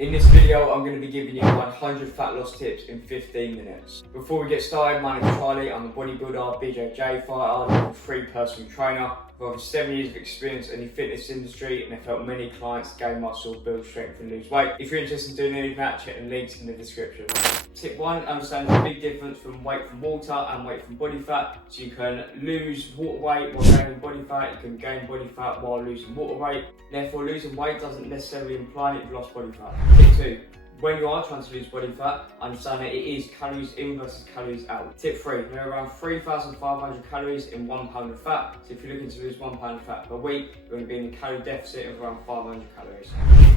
In this video, I'm going to be giving you 100 fat loss tips in 15 minutes. Before we get started, my name is Charlie. I'm a bodybuilder, BJJ fighter, level 3 personal trainer with over 7 years of experience in the fitness industry, and I've helped many clients gain muscle, build strength and lose weight. If you're interested in doing any of that, check the links in the description. Tip 1, understand the big difference from weight from water and weight from body fat. So you can lose water weight while gaining body fat, you can gain body fat while losing water weight. Therefore, losing weight doesn't necessarily imply that you've lost body fat. Tip 2, when you are trying to lose body fat, understand that it is calories in versus calories out. Tip 3, there are around 3,500 calories in 1 pound of fat. So if you're looking to lose 1 pound of fat per week, you're going to be in a calorie deficit of around 500 calories.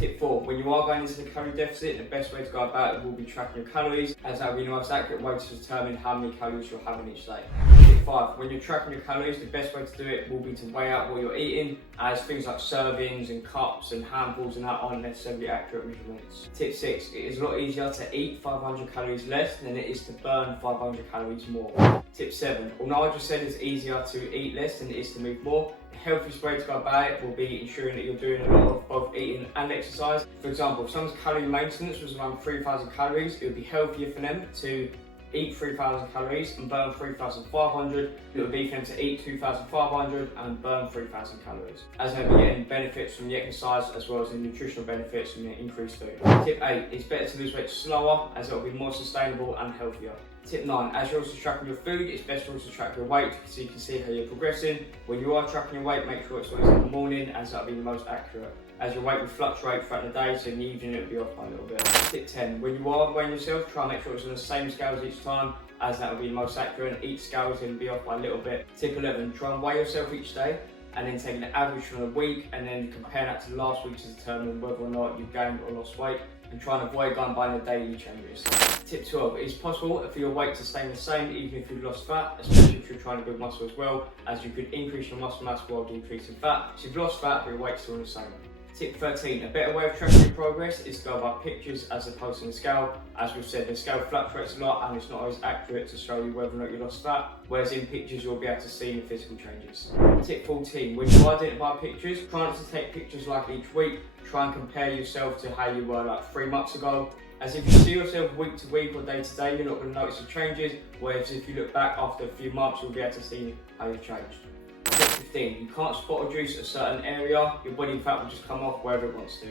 Tip 4, when you are going into the calorie deficit, the best way to go about it will be tracking your calories, as that will be the most accurate way to determine how many calories you're having each day. Tip 5, when you're tracking your calories, the best way to do it will be to weigh out what you're eating, as things like servings and cups and handfuls and that aren't necessarily accurate measurements. Tip 6, it is a lot easier to eat 500 calories less than it is to burn 500 calories more. Tip 7, although I just said it's easier to eat less than it is to move more, the healthiest way to go about it will be ensuring that you're doing a lot of both eating and exercise. For example, if someone's calorie maintenance was around 3,000 calories, it would be healthier for them to eat 3,000 calories and burn 3,500. It would be for them to eat 2,500 and burn 3,000 calories, as they'll be getting benefits from the exercise as well as the nutritional benefits from the increased food. Tip 8, it's better to lose weight slower, as it will be more sustainable and healthier. Tip 9, as you're also tracking your food, it's best to also track your weight so you can see how you're progressing. When you are tracking your weight, make sure it's always in the morning, as that will be the most accurate, as your weight will fluctuate throughout the day, so in the evening it will be off by a little bit. Tip 10, when you are weighing yourself, try and make sure it's on the same scales each time, as that will be the most accurate, and each scale is going to be off by a little bit. Tip 11, try and weigh yourself each day, and then take the average from the week, and then compare that to last week to determine whether or not you've gained or lost weight, and try and avoid going by the daily changes. Tip 12, it is possible for your weight to stay the same even if you've lost fat, especially if you're trying to build muscle as well, as you could increase your muscle mass while decreasing fat. So you've lost fat, but your weight's still the same. Tip 13, a better way of tracking your progress is to go by pictures as opposed to the scale. As we've said, the scale fluctuates a lot and it's not always accurate to show you whether or not you lost fat, whereas in pictures you'll be able to see the physical changes. Tip 14, when you identify pictures, try not to take pictures like each week. Try and compare yourself to how you were like 3 months ago, as if you see yourself week to week or day to day, you're not going to notice the changes, whereas if you look back after a few months, you'll be able to see how you've changed. Tip 15, you can't spot or juice a certain area, your body fat will just come off wherever it wants to.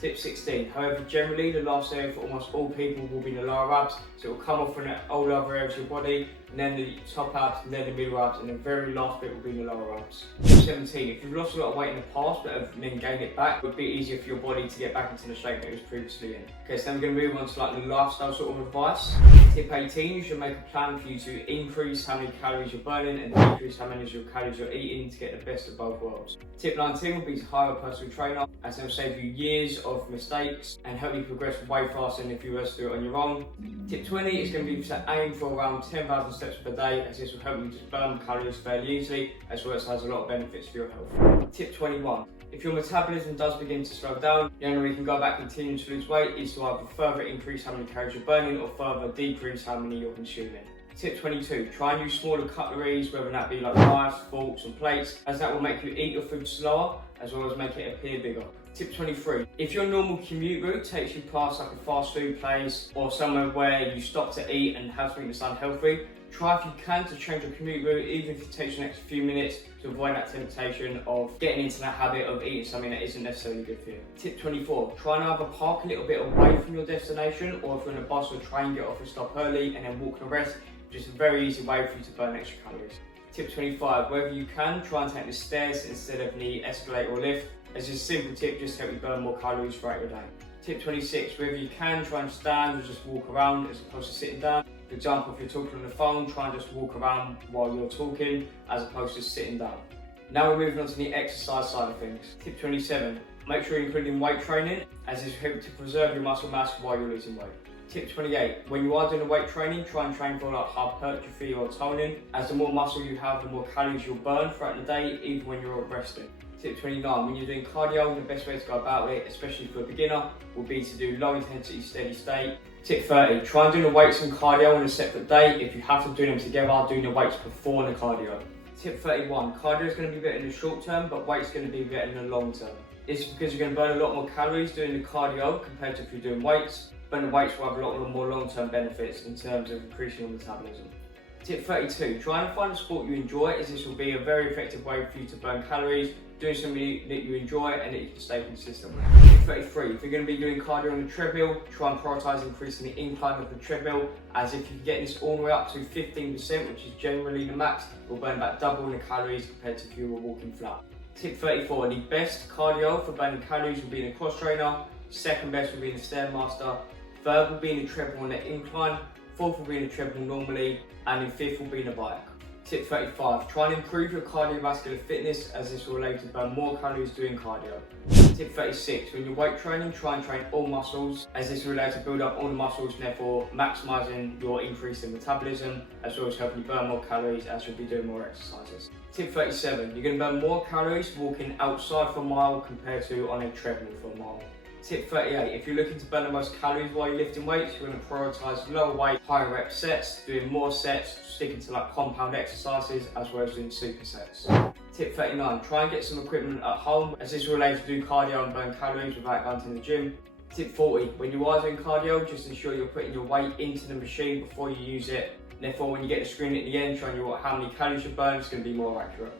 Tip 16, however, generally the last area for almost all people will be the lower abs, so it will come off from all other areas of your body, and then the top abs, and then the middle abs, and the very last bit will be the lower abs. Tip 17, if you've lost a lot of weight in the past but have then gained it back, it would be easier for your body to get back into the shape that it was previously in. Okay, so then we're going to move on to like the lifestyle sort of advice. Tip 18, you should make a plan for you to increase how many calories you're burning and decrease how many of your calories you're eating to get the best of both worlds. Tip 19 would be to hire a personal trainer, as they'll save you years of mistakes and help you progress way faster than if you were to do it on your own. Tip 20 is going to be to aim for around 10,000 steps per day, as this will help you just burn calories fairly easily, as well as has a lot of benefits for your health. Tip 21, if your metabolism does begin to slow down, the only way you can go back continuing to lose weight is to either further increase how many calories you're burning or further decrease how many you're consuming. Tip 22, try and use smaller cutleries, whether that be like knives, forks and plates, as that will make you eat your food slower, as well as make it appear bigger. Tip 23, if your normal commute route takes you past like a fast food place or somewhere where you stop to eat and have something that's unhealthy, try if you can to change your commute route, even if it takes you an extra few minutes, to avoid that temptation of getting into that habit of eating something that isn't necessarily good for you. Tip 24, try and either park a little bit away from your destination, or if you're in a bus or train, get off and stop early and then walk the rest. Just a very easy way for you to burn extra calories. Tip 25, wherever you can, try and take the stairs instead of the escalator or lift, as a simple tip just to help you burn more calories throughout your day. Tip 26, wherever you can, try and stand or just walk around as opposed to sitting down. For example, if you're talking on the phone, try and just walk around while you're talking as opposed to sitting down. Now we're moving on to the exercise side of things. Tip 27, make sure you're including weight training, as this will help to preserve your muscle mass while you're losing weight. Tip 28, when you are doing the weight training, try and train for like hypertrophy or toning, as the more muscle you have, the more calories you'll burn throughout the day, even when you're resting. Tip 29, when you're doing cardio, the best way to go about it, especially for a beginner, will be to do low intensity steady state. Tip 30, try and do the weights and cardio on a separate day. If you have to do them together, do the weights before the cardio. Tip 31, cardio is going to be better in the short term, but weight's going to be better in the long term. It's because you're going to burn a lot more calories doing the cardio compared to if you're doing weights. Burning weights will have a lot more long-term benefits in terms of increasing your metabolism. Tip 32, try and find a sport you enjoy, as this will be a very effective way for you to burn calories, doing something that you enjoy and that you can stay consistent with. Tip 33, if you're going to be doing cardio on the treadmill, try and prioritise increasing the incline of the treadmill, as if you can get this all the way up to 15%, which is generally the max, it will burn about double the calories compared to if you were walking flat. Tip 34, the best cardio for burning calories will be in a cross trainer, second best will be in the Stairmaster, third will be in the treadmill on the incline, fourth will be in the treadmill normally, and then fifth will be in a bike. Tip 35, try and improve your cardiovascular fitness, as this will allow you to burn more calories doing cardio. Tip 36, when you're weight training, try and train all muscles, as this will allow you to build up all the muscles and therefore maximising your increase in metabolism, as well as helping you burn more calories as you'll be doing more exercises. Tip 37, you're going to burn more calories walking outside for a mile compared to on a treadmill for a mile. Tip 38, if you're looking to burn the most calories while you're lifting weights, you're going to prioritise lower weight, higher rep sets, doing more sets, sticking to like compound exercises as well as doing supersets. Tip 39, try and get some equipment at home, as this will allow you to do cardio and burn calories without going to the gym. Tip 40, when you are doing cardio, just ensure you're putting your weight into the machine before you use it. Therefore, when you get the screen at the end showing you how many calories you burn, it's going to be more accurate.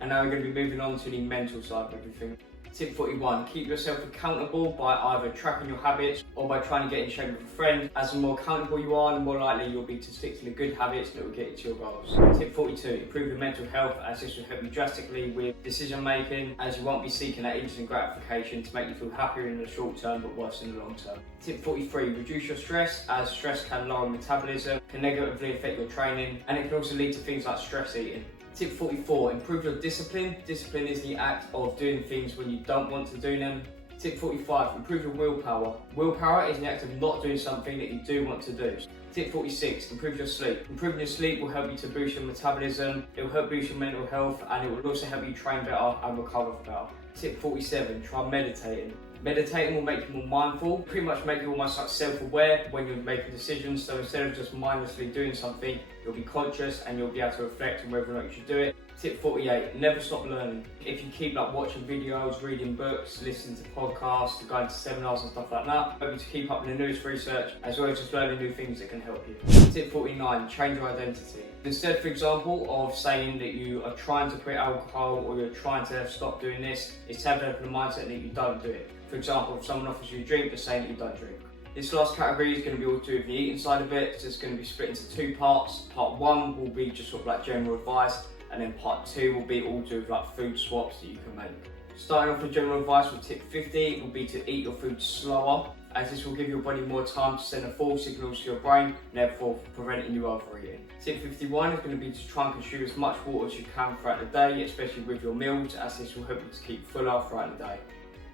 And now we're going to be moving on to the mental side of everything. Tip 41, keep yourself accountable by either tracking your habits or by trying to get in shape with a friend. As the more accountable you are, the more likely you'll be to stick to the good habits that will get you to your goals. Tip 42, improve your mental health, as this will help you drastically with decision making, as you won't be seeking that instant gratification to make you feel happier in the short term but worse in the long term. Tip 43, reduce your stress, as stress can lower metabolism, can negatively affect your training, and it can also lead to things like stress eating. Tip 44, improve your discipline. Discipline is the act of doing things when you don't want to do them. Tip 45, improve your willpower. Willpower is the act of not doing something that you do want to do. Tip 46, improve your sleep. Improving your sleep will help you to boost your metabolism, it will help boost your mental health, and it will also help you train better and recover better. Tip 47, try meditating. Meditating will make you more mindful, pretty much make you almost like self-aware when you're making decisions. So instead of just mindlessly doing something, you'll be conscious and you'll be able to reflect on whether or not you should do it. Tip 48, never stop learning. If you keep like watching videos, reading books, listening to podcasts, going to seminars and stuff like that, maybe to keep up with the newest research, as well as just learning new things that can help you. Tip 49, change your identity. Instead, for example, of saying that you are trying to quit alcohol or you're trying to stop doing this, it's to have the mindset that you don't do it. For example, if someone offers you a drink, they're saying that you don't drink. This last category is going to be all to do with the eating side of it, so it's going to be split into two parts. Part one will be just sort of like general advice, and then part two will be all to do with like food swaps that you can make. Starting off with general advice with tip 50 will be to eat your food slower, as this will give your body more time to send a full signals to your brain, and therefore preventing you overeating. Tip 51 is going to be to try and consume as much water as you can throughout the day, especially with your meals, as this will help you to keep fuller throughout the day.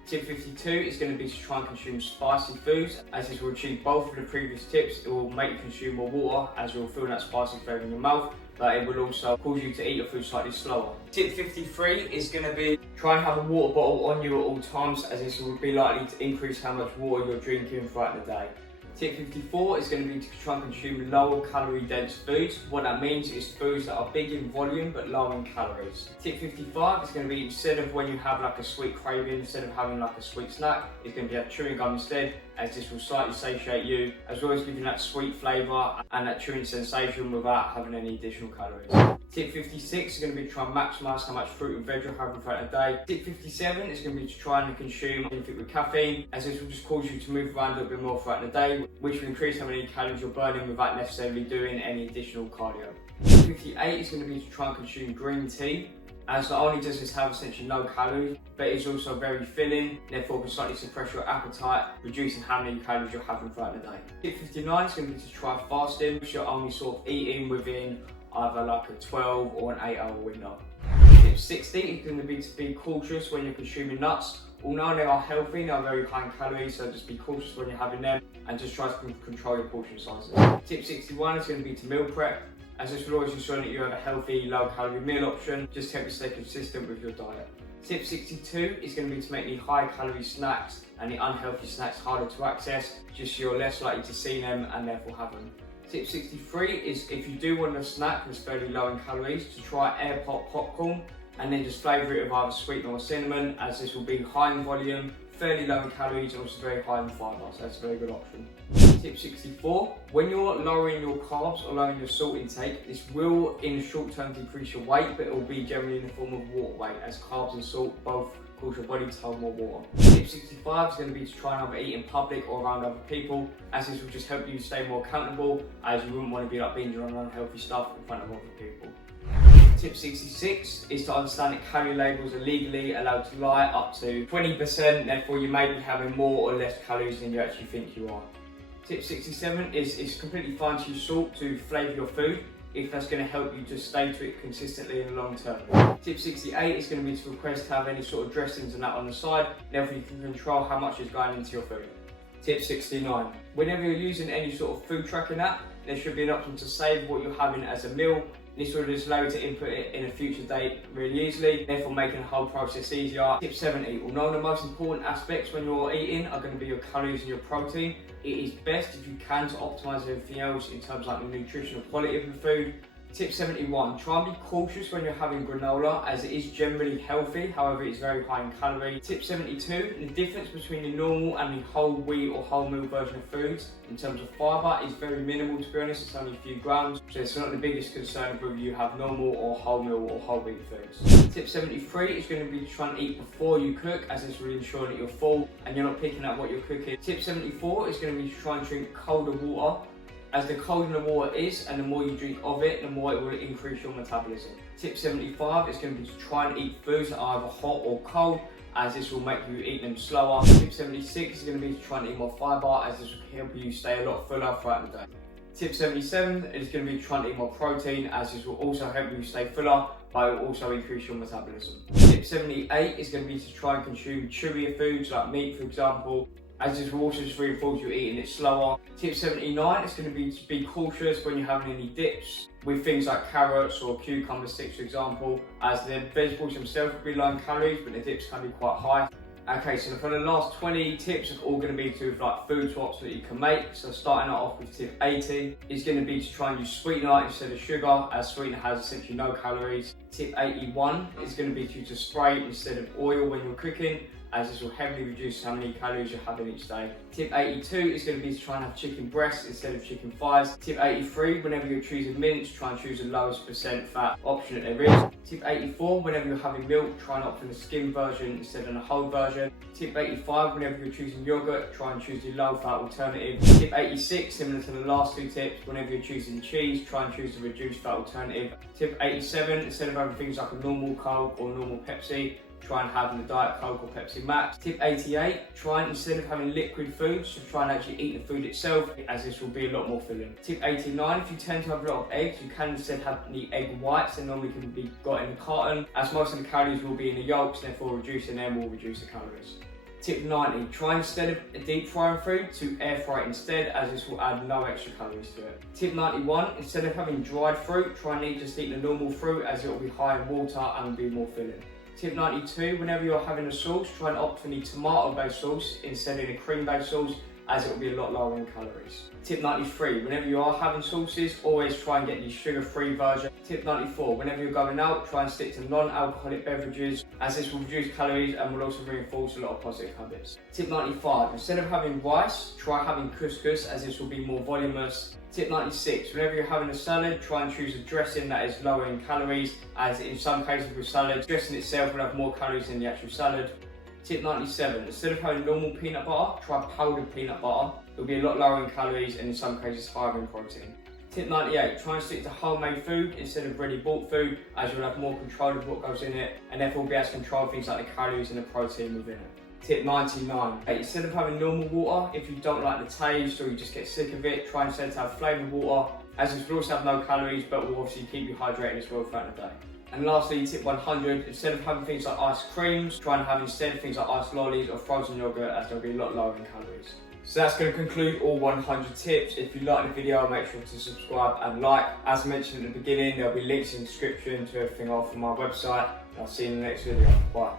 Tip 52 is going to be to try and consume spicy foods, as this will achieve both of the previous tips. It will make you consume more water, as you'll feel that spicy flavour in your mouth, but it will also cause you to eat your food slightly slower. Tip 53 is going to be try and have a water bottle on you at all times, as this will be likely to increase how much water you're drinking throughout the day. Tip 54 is going to be to try and consume lower calorie dense foods. What that means is foods that are big in volume but low in calories. Tip 55 is going to be, instead of when you have like a sweet craving, instead of having like a sweet snack, it's going to be a chewing gum instead, as this will slightly satiate you, as well as giving that sweet flavour and that chewing sensation without having any additional calories. Tip 56 is going to be to try and maximise how much fruit and veg you're having throughout the day. Tip 57 is going to be to try and consume anything with caffeine, as this will just cause you to move around a little bit more throughout the day, which will increase how many calories you're burning without necessarily doing any additional cardio. Tip 58 is going to be to try and consume green tea, as not only does this have essentially no calories, but it's also very filling, therefore can slightly suppress your appetite, reducing how many calories you're having throughout the day. Tip 59 is going to be to try fasting, which you're only sort of eating within either like a 12 or an 8-hour window. Tip 60 is going to be cautious when you're consuming nuts. Although they are healthy, they are very high in calories, so just be cautious when you're having them and just try to control your portion sizes. Tip 61 is going to be to meal prep, as this will always ensure that you have a healthy, low calorie meal option, just to help you stay consistent with your diet. Tip 62 is going to be to make the high calorie snacks and the unhealthy snacks harder to access, just so you're less likely to see them and therefore have them. Tip 63 is, if you do want a snack that's fairly low in calories, to try air pop popcorn, and then just flavour it with either sweetener or cinnamon, as this will be high in volume, fairly low in calories, and also very high in fibre, so that's a very good option. Tip 64, when you're lowering your carbs or lowering your salt intake, this will in the short term decrease your weight, but it will be generally in the form of water weight, as carbs and salt both cause your body to hold more water. Tip 65 is going to be to try and either eat in public or around other people, as this will just help you stay more accountable, as you wouldn't want to be like binging on unhealthy stuff in front of other people. Tip 66 is to understand that calorie labels are legally allowed to lie up to 20%, therefore you may be having more or less calories than you actually think you are. Tip 67 is it's completely fine to use salt to flavour your food if that's going to help you to stay to it consistently in the long term. Tip 68 is going to be to request to have any sort of dressings and that on the side, therefore you can control how much is going into your food. Tip 69, whenever you're using any sort of food tracking app, there should be an option to save what you're having as a meal. This will just allow you to input it in a future date really easily, therefore making the whole process easier. Tip 70, although the most important aspects when you're eating are going to be your calories and your protein, it is best if you can to optimise everything else in terms of like the nutritional quality of the food. Tip 71, try and be cautious when you're having granola, as it is generally healthy, however it is very high in calories. Tip 72, the difference between the normal and the whole wheat or whole meal version of foods in terms of fibre is very minimal, to be honest, it's only a few grams, so it's not the biggest concern whether you have normal or whole meal or whole wheat foods. Tip 73 is going to be to try and eat before you cook, as this will ensure that you're full and you're not picking up what you're cooking. Tip 74 is going to be to try and drink colder water, as the colder the water is and the more you drink of it, the more it will increase your metabolism. Tip 75 is going to be to try and eat foods that are either hot or cold, as this will make you eat them slower. Tip 76 is going to be to try and eat more fibre, as this will help you stay a lot fuller throughout the day. Tip 77 is going to be trying to eat more protein, as this will also help you stay fuller, but it will also increase your metabolism. Tip 78 is going to be to try and consume chewier foods like meat, for example, as this will also just reinforce you eating it slower. Tip 79 is going to be cautious when you're having any dips with things like carrots or cucumber sticks, for example, as the vegetables themselves will be low in calories, but the dips can be quite high. Okay, so for the last 20 tips are all going to be to like food swaps that you can make. So starting off with tip 80 is going to be to try and use sweetener instead of sugar, as sweetener has essentially no calories. Tip 81 is going to be to spray instead of oil when you're cooking, as this will heavily reduce how many calories you're having each day. Tip 82 is going to be to try and have chicken breasts instead of chicken thighs. Tip 83, whenever you're choosing mince, try and choose the lowest percent fat option that there is. Tip 84, whenever you're having milk, try and opt for the skim version instead of the whole version. Tip 85, whenever you're choosing yogurt, try and choose the low fat alternative. Tip 86, similar to the last two tips, whenever you're choosing cheese, try and choose the reduced fat alternative. Tip 87, instead of having things like a normal Coke or normal Pepsi, try and have the Diet Coke or Pepsi Max. Tip 88, try and instead of having liquid foods, to try and actually eat the food itself, as this will be a lot more filling. Tip 89, if you tend to have a lot of eggs, you can instead have the egg whites, and normally can be got in the carton, as most of the calories will be in the yolks, therefore reducing them will reduce the calories. Tip 90, try instead of deep frying food to air fry it instead, as this will add no extra calories to it. Tip 91, instead of having dried fruit, try and just eat the normal fruit, as it will be high in water and will be more filling. Tip 92, whenever you're having a sauce, try and opt for the tomato-based sauce instead of the cream-based sauce, as it will be a lot lower in calories. Tip 93, whenever you are having sauces, always try and get the sugar-free version. Tip 94, whenever you're going out, try and stick to non-alcoholic beverages, as this will reduce calories and will also reinforce a lot of positive habits. Tip 95, instead of having rice, try having couscous, as this will be more voluminous. Tip 96, whenever you're having a salad, try and choose a dressing that is lower in calories, as in some cases with salads, dressing itself will have more calories than the actual salad. Tip 97, instead of having normal peanut butter, try powdered peanut butter. It will be a lot lower in calories and in some cases higher in protein. Tip 98, try and stick to homemade food instead of ready bought food, as you'll have more control of what goes in it, and therefore be able to control things like the calories and the protein within it. Tip 99, instead of having normal water, if you don't like the taste or you just get sick of it, try instead to have flavoured water, as this will also have no calories but will obviously keep you hydrated as well throughout the day. And lastly, tip 100, instead of having things like ice creams, try and have instead things like ice lollies or frozen yogurt, as they'll be a lot lower in calories. So that's going to conclude all 100 tips. If you like the video, make sure to subscribe and like. As mentioned at the beginning, there'll be links in the description to everything off on my website. I'll see you in the next video. Bye.